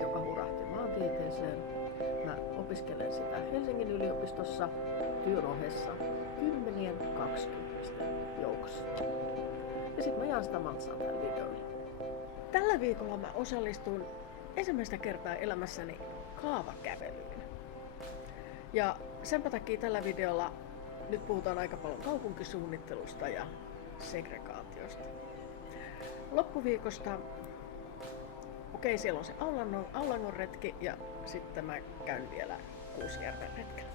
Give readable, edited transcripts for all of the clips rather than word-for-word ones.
joka hurahti maantieteeseen. Mä opiskelen sitä Helsingin yliopistossa työn ohessa 10-20 joukossa. Ja sit mä jaan sitä matsaa tällä videolla. Tällä viikolla mä osallistuin ensimmäistä kertaa elämässäni kaavakävelyyn. Ja senpä takia tällä videolla nyt puhutaan aika paljon kaupunkisuunnittelusta ja segregaatiosta. Loppuviikosta, siellä on se Aulangon retki ja sitten mä käyn vielä Kuusjärven retkellä.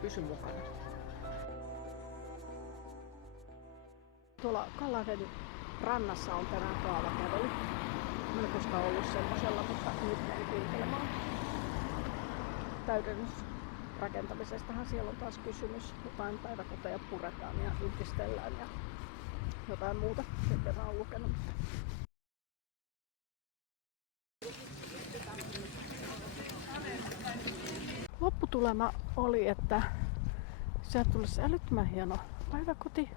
Pysy mukana. Tuolla Kallahden rannassa on tänään kaavakävely. Mä en koskaan ollut semmoisella, mutta nyt menen kuuntelemaan. Täydennysrakentamisestahan siellä on taas kysymys. Jotain päiväkoteja puretaan ja yhdistellään ja jotain muuta. Sen verran on lukenut. Lopputulema oli, että sieltä tulisi älyttömän hieno päiväkoti.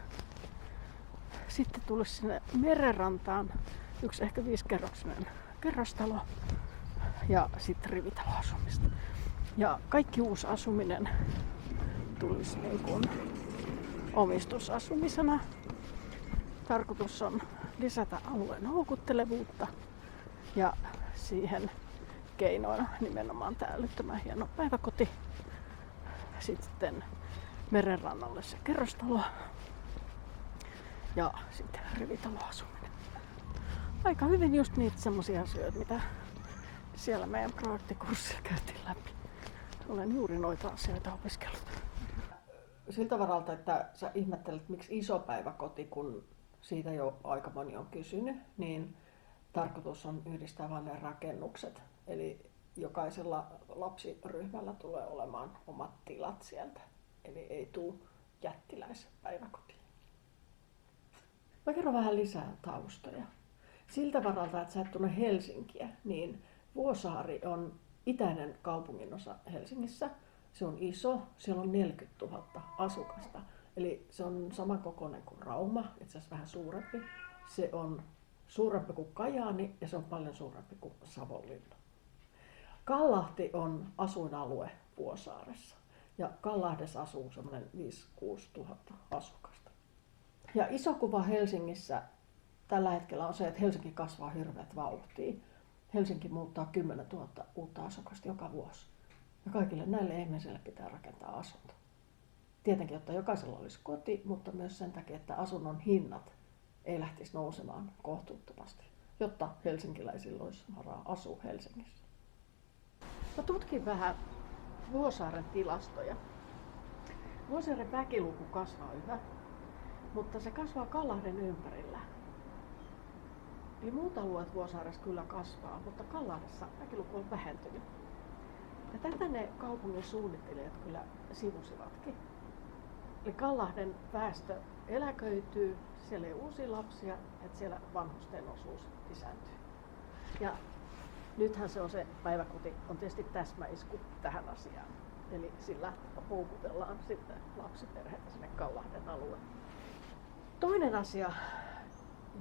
Sitten tulisi sinne merenrantaan yksi ehkä 5-kerroksinen kerrostalo ja sitten rivitaloasumista. Ja kaikki uusi asuminen tulisi niin kuin omistusasumisena. Tarkoitus on lisätä alueen houkuttelevuutta ja siihen keinoina nimenomaan tää älyttömän hieno päiväkoti. Sitten merenrannalle se kerrostalo ja sitten rivitaloasuminen. Aika hyvin just niitä semmosia asioita, mitä siellä meidän projektikurssilla käytiin läpi. Olen juuri noita asioita opiskellut. Siltä varalta, että sä ihmettelet, miksi iso päiväkoti, kun siitä jo aika moni on kysynyt, niin tarkoitus on yhdistää vain ne rakennukset. Eli jokaisella lapsiryhmällä tulee olemaan omat tilat sieltä. Eli ei tule jättiläispäiväkotiin. Mä kerron vähän lisää taustoja. Siltä varalta, että sä et tunne Helsinkiä, niin Vuosaari on itäinen kaupunginosa Helsingissä. Se on iso, siellä on 40 000 asukasta. Eli se on samankokoinen kuin Rauma, itse asiassa vähän suurempi. Se on suurempi kuin Kajaani ja se on paljon suurempi kuin Savonlinna. Kallahti on asuinalue Vuosaaressa ja Kallahdessa asuu semmoinen 5-6 000 asukasta. Ja iso kuva Helsingissä tällä hetkellä on se, että Helsinki kasvaa hirveät vauhtia. Helsinki muuttaa 10 000 uutta asukasta joka vuosi. Ja kaikille näille ihmisille pitää rakentaa asunto. Tietenkin, jotta jokaisella olisi koti, mutta myös sen takia, että asunnon hinnat ei lähtisi nousemaan kohtuuttomasti, jotta helsinkiläisillä olisi varaa asua Helsingissä. Mä tutkin vähän Vuosaaren tilastoja. Vuosaaren väkiluku kasvaa yhä, mutta se kasvaa Kallahden ympärillä. Eli muut alueet Vuosaaressa kyllä kasvaa, mutta Kallahdessa väkiluku on vähentynyt. Ja tätä ne kaupungin suunnittelijat kyllä sivusivatkin. Eli Kallahden väestö eläköityy, siellä ei uusia lapsia, että siellä vanhusten osuus lisääntyy. Ja nythän se päiväkoti on tietysti täsmäisku tähän asiaan. Eli sillä houkutellaan sitten lapsiperheitä sinne Kallahden alueelle. Toinen asia,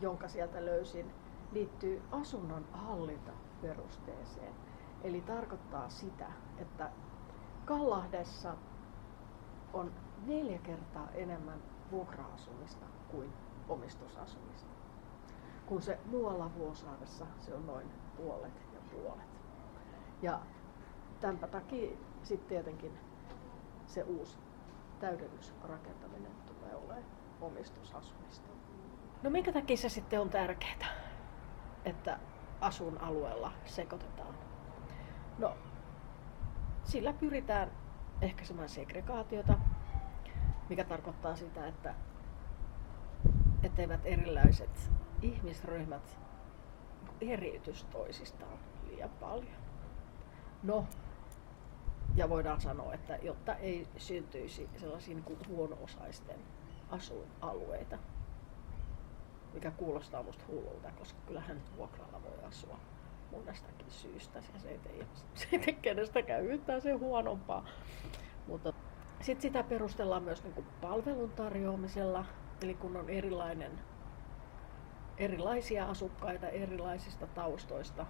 jonka sieltä löysin, liittyy asunnon hallintaperusteeseen. Eli tarkoittaa sitä, että Kallahdessa on 4 kertaa enemmän vuokra-asumista kuin omistusasumista. Kun se muualla Vuosaaressa se on noin puolet ja puolet. Ja tämänpä takia sitten tietenkin se uusi täydennysrakentaminen tulee olemaan omistusasumista. No minkä takia se sitten on tärkeää, että asuinalueella sekoitetaan? No, sillä pyritään ehkäisemään segregaatiota, mikä tarkoittaa sitä, että etteivät erilaiset ihmisryhmät eriytys toisistaan liian paljon. No, ja voidaan sanoa, että jotta ei syntyisi sellaisia niin kuin huono-osaisten asuinalueita, mikä kuulostaa musta hullulta, koska kyllähän vuokralla voi asua monestakin syystä ja se ei tee kenestäkään yhtään sen huonompaa. Mutta sitten sitä perustellaan myös niin kuin palvelun tarjoamisella, eli kun on erilaisia asukkaita erilaisista taustoista,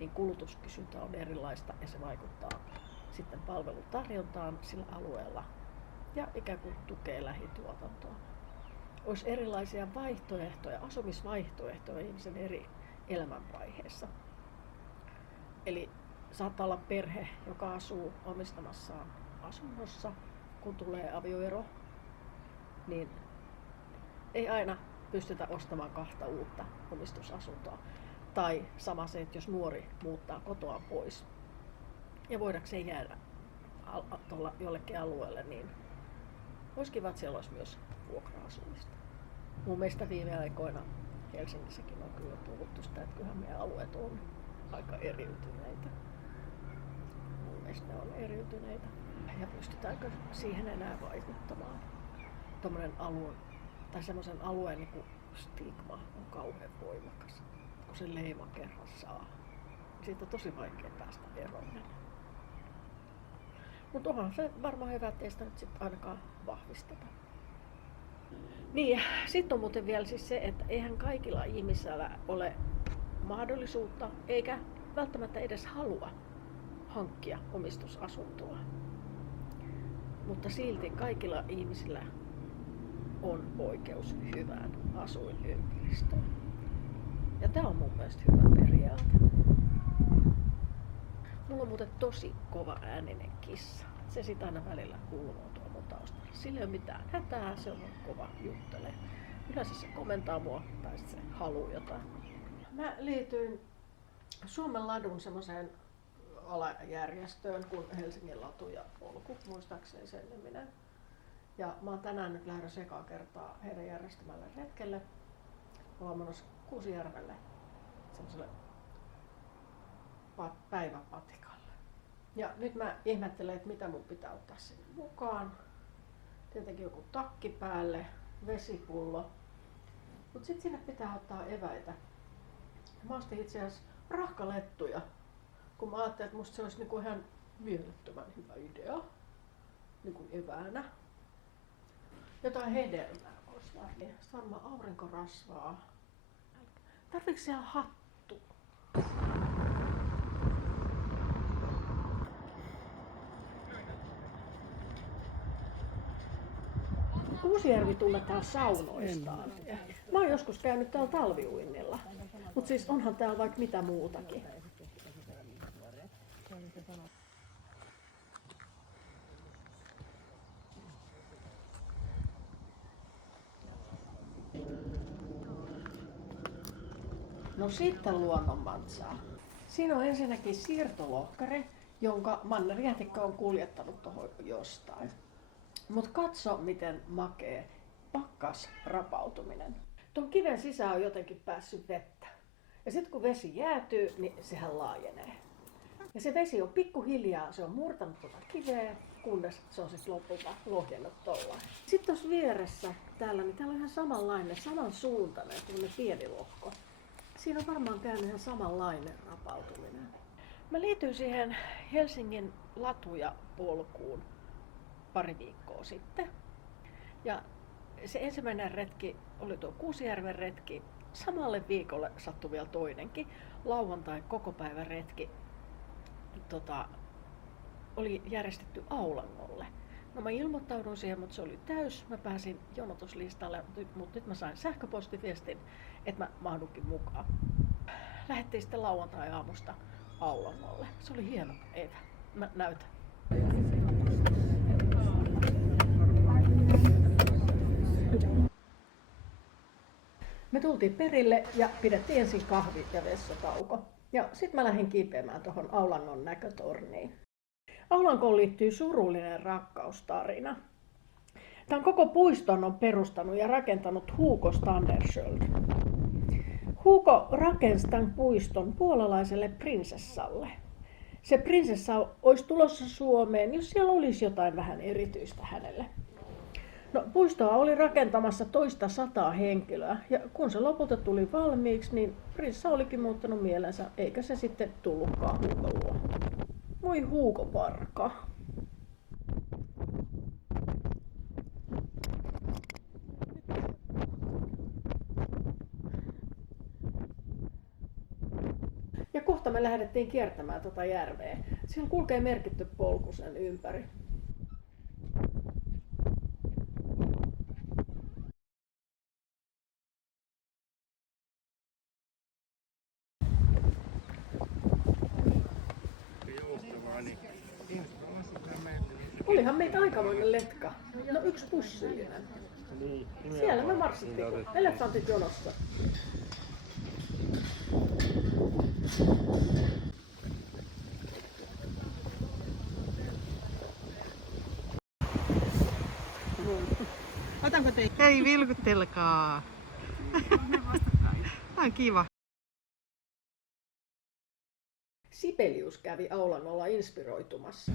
niin kulutuskysyntä on erilaista ja se vaikuttaa sitten palvelutarjontaan sillä alueella ja ikään kuin tukee lähituotantoa. Olisi erilaisia vaihtoehtoja, asumisvaihtoehtoja ihmisen eri elämänvaiheessa. Eli saattaa olla perhe, joka asuu omistamassaan asunnossa, kun tulee avioero, niin ei aina pystytä ostamaan 2 uutta omistusasuntoa. Tai sama se, että jos nuori muuttaa kotoaan pois ja voidakseen jäädä jollekin alueelle, niin olisi kiva, että siellä olisi myös vuokra-asumista. Mun mielestä viime aikoina Helsingissäkin on kyllä puhuttu sitä, että kyllähän meidän alueet on aika eriytyneitä. Mun mielestä ne on eriytyneitä. Ja pystytäänkö siihen enää vaikuttamaan? Tuommoinen alue tai semmoisen alueen niin kuin stigma on kauhean voimakas. Kun se leima kerran saa, niin siitä on tosi vaikea päästä eroon. Mutta onhan se varmaan hyvä, että ei sitä nyt sit ainakaan vahvisteta. Niin, sitten on muuten vielä siis se, että eihän kaikilla ihmisillä ole mahdollisuutta eikä välttämättä edes halua hankkia omistusasuntoa. Mutta silti kaikilla ihmisillä on oikeus hyvään asuinympäristöön. Ja tämä on mun mielestä hyvä periaate. Mulla on muuten tosi kova ääninen kissa. Se sit aina välillä kuuluu tuolla mun taustalla. Sillä ei ole mitään hätää, se on kova juttelee. Yleensä se komentaa mua tai se haluu jotain. Mä liityin Suomen ladun semmoiseen alajärjestöön kuin Helsingin latu ja polku, muistaakseni sen niminen. Ja mä oon tänään nyt lähdössä ekaa kertaa heidän järjestämälle retkelle. Ollaan menossa Kuusijärvelle semmoiselle päiväpatikalle. Ja nyt mä ihmettelen, että mitä mun pitää ottaa sinne mukaan. Tietenkin joku takki päälle, vesipullo. Mut sit sinne pitää ottaa eväitä. Mä ostin itse asiassa rahkalettuja, kun mä ajattelin, että musta se olisi niinku ihan mielettömän hyvä idea. Niinku eväänä. Jotain hedelmää ostaa. Sitten varmaan aurinkorasvaa. Tarviiko siellä hattu? Kuusijärvi tunnetaan saunoistaan. Mä oon joskus käynyt täällä talviuinnilla. Mut siis onhan täällä vaikka mitä muutakin. No sitten luonnonmantsaa. Siinä on ensinnäkin siirtolohkari, jonka mannerjäätikkä on kuljettanut tuohon jostain. Mut katso miten makee pakkasrapautuminen. Tuon kiven sisään on jotenkin päässyt vettä. Ja sitten kun vesi jäätyy, niin sehän laajenee. Ja se vesi on pikkuhiljaa, se on murtanut tuota kiveä, kunnes se on sitten lopulta lohjennut tollain. Sitten tuossa vieressä täällä, niin täällä on ihan samanlainen, samansuuntainen tämmöinen pieni lohko. Siinä on varmaan käynyt ihan samanlainen rapautuminen. Mä liityin siihen Helsingin latu ja polkuun pari viikkoa sitten. Ja se ensimmäinen retki oli tuo Kuusijärven retki. Samalle viikolle sattui vielä toinenkin. Lauantai koko päivän retki oli järjestetty Aulangolle. No mä ilmoittaudun siihen, mutta se oli täys. Mä pääsin jonotuslistalle, mutta nyt mä sain sähköpostiviestin, että mä mahdunkin mukaan. Lähdettiin sitten lauantai-aamusta Aulangolle. Se oli hieno evä. Mä näytän. Me tultiin perille ja pidettiin ensin kahvi- ja vessatauko. Ja sitten mä lähdin kiipeämään tuohon Aulangon näkötorniin. Aulankoon liittyy surullinen rakkaustarina. Tämän koko puiston on perustanut ja rakentanut Hugo Standersköld. Hugo rakensi tämän puiston puolalaiselle prinsessalle. Se prinsessa olisi tulossa Suomeen, jos siellä olisi jotain vähän erityistä hänelle. No, puistoa oli rakentamassa toista 100 henkilöä ja kun se lopulta tuli valmiiksi, niin prinsessa olikin muuttanut mielensä eikä se sitten tullutkaan Hugon luo. Voi Hugo parka. Ja kohta me lähdettiin kiertämään tota järveä. Siellä kulkee merkitty polku sen ympäri. Olihan meitä aikamoinen letka. No yksi pussillinen. Siellä me marssittiin elefantit jonossa. Otanko teitä? Hei, vilkuttelkaa. Tämä on kiva. Sibelius kävi Aulanolla inspiroitumassa.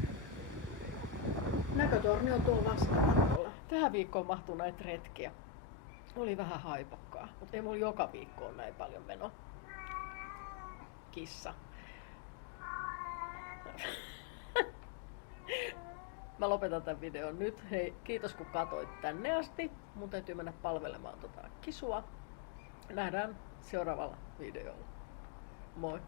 Näkötorni on tuolla vastaanolla. Tähän viikkoon mahtuu näitä retkiä. Oli vähän haipokkaa, mutta ei mulla joka viikko ole näin paljon meno. Kissa. Mä lopetan tämän videon nyt. Hei, kiitos kun katsoit tänne asti. Mun täytyy mennä palvelemaan tota kisua. Nähdään seuraavalla videolla. Moi!